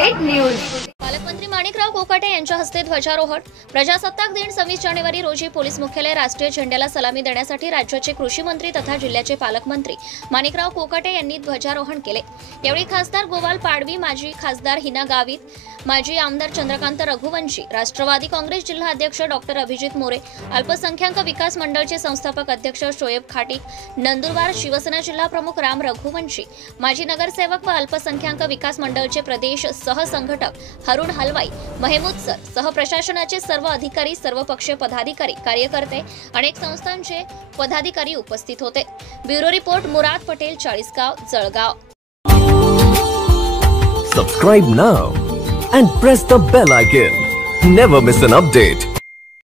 Update news. पालकमंत्री माणिकराव कोकाटे यांच्या हस्ते ध्वजारोहण। प्रजासत्ताक दिन 26 जानेवारी रोजी पोलीस मुख्यालय राष्ट्रीय झेंड्याला सलामी देण्यासाठी राज्याचे कृषी मंत्री तथा जिल्ह्याचे पालकमंत्री माणिकराव कोकाटे यांनी ध्वजारोहण केले। यावेळी खासदार गोपाल पाडवी, माजी खासदार हिना गावित, माजी आमदार चंद्रकांत रघुवंशी, राष्ट्रवादी काँग्रेस जिल्हा अध्यक्ष डॉक्टर अभिजित मोरे, अल्पसंख्याक विकास मंडळचे संस्थापक अध्यक्ष शोएब खाटिक, नंदुरबार शिवसेना जिल्हा प्रमुख राम रघुवंशी, माजी नगरसेवक व अल्पसंख्याक विकास मंडळचे प्रदेश सहसंघटक हरुण हलवाई, महमूद सर सह प्रशासनाचे सर्व अधिकारी, सर्वपक्षीय पदाधिकारी, कार्यकर्ते, अनेक संस्थांचे पदाधिकारी उपस्थित होते। ब्युरो रिपोर्ट मुराद पटेल, 40गाव, Jalgaon. Subscribe now and press the bell icon. Never miss an update.